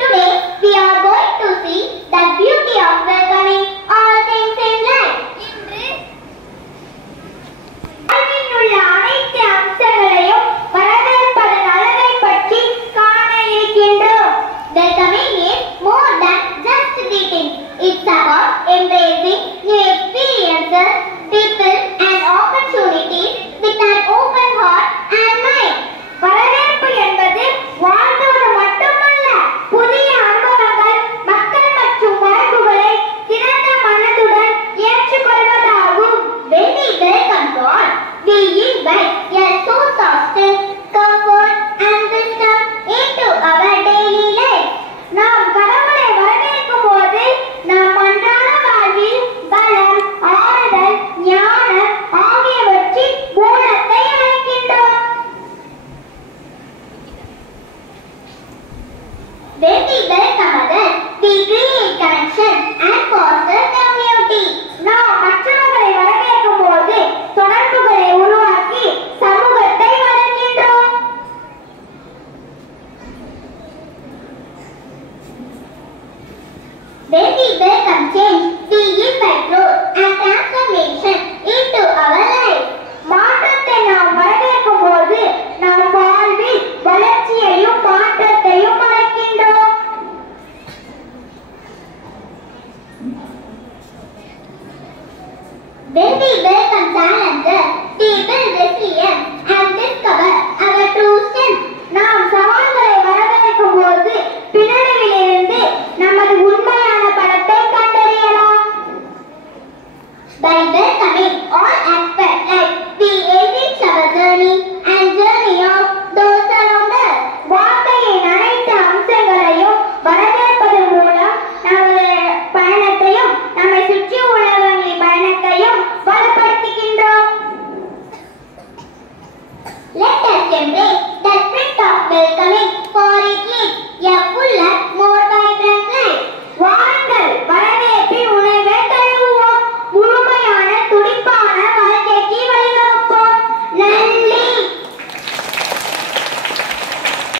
Today we are going to see the beauty of welcoming all things in life. வாழ்வில் உள்ள அனைத்து அம்சங்களையும் வரவேற்பதன் அழகை பற்றி காண இருக்கின்றோம். Welcoming is more than just greeting. It's about embracing new experiences, people and opportunities with an open heart and mind. வரவேற்பு என்பது வாழ்ந்தோடு மட்டுமல்ல, புதிய அனுபவங்கள், மக்கள் மற்றும் மரபுகளை திறந்த மனதுடன் ஏற்றுக்கொள்வதாகும். When we welcome God, we invite a source of strength, comfort and wisdom into our daily life. நாம் கடவுளை வரவேற்கும் போது நம் அன்றாட வாழ்வில் பலம், ஆறுதல், ஞானம் ஆகியவற்றின் மூலத்தை அழைக்கின்றோம். When we welcome others, we create connection and foster community. நாம் மற்றவர்களை வரவேற்கும் போது தொடர்புகளை உருவாக்கி சமூகத்தை வளர்க்கின்றோம். When we welcome change,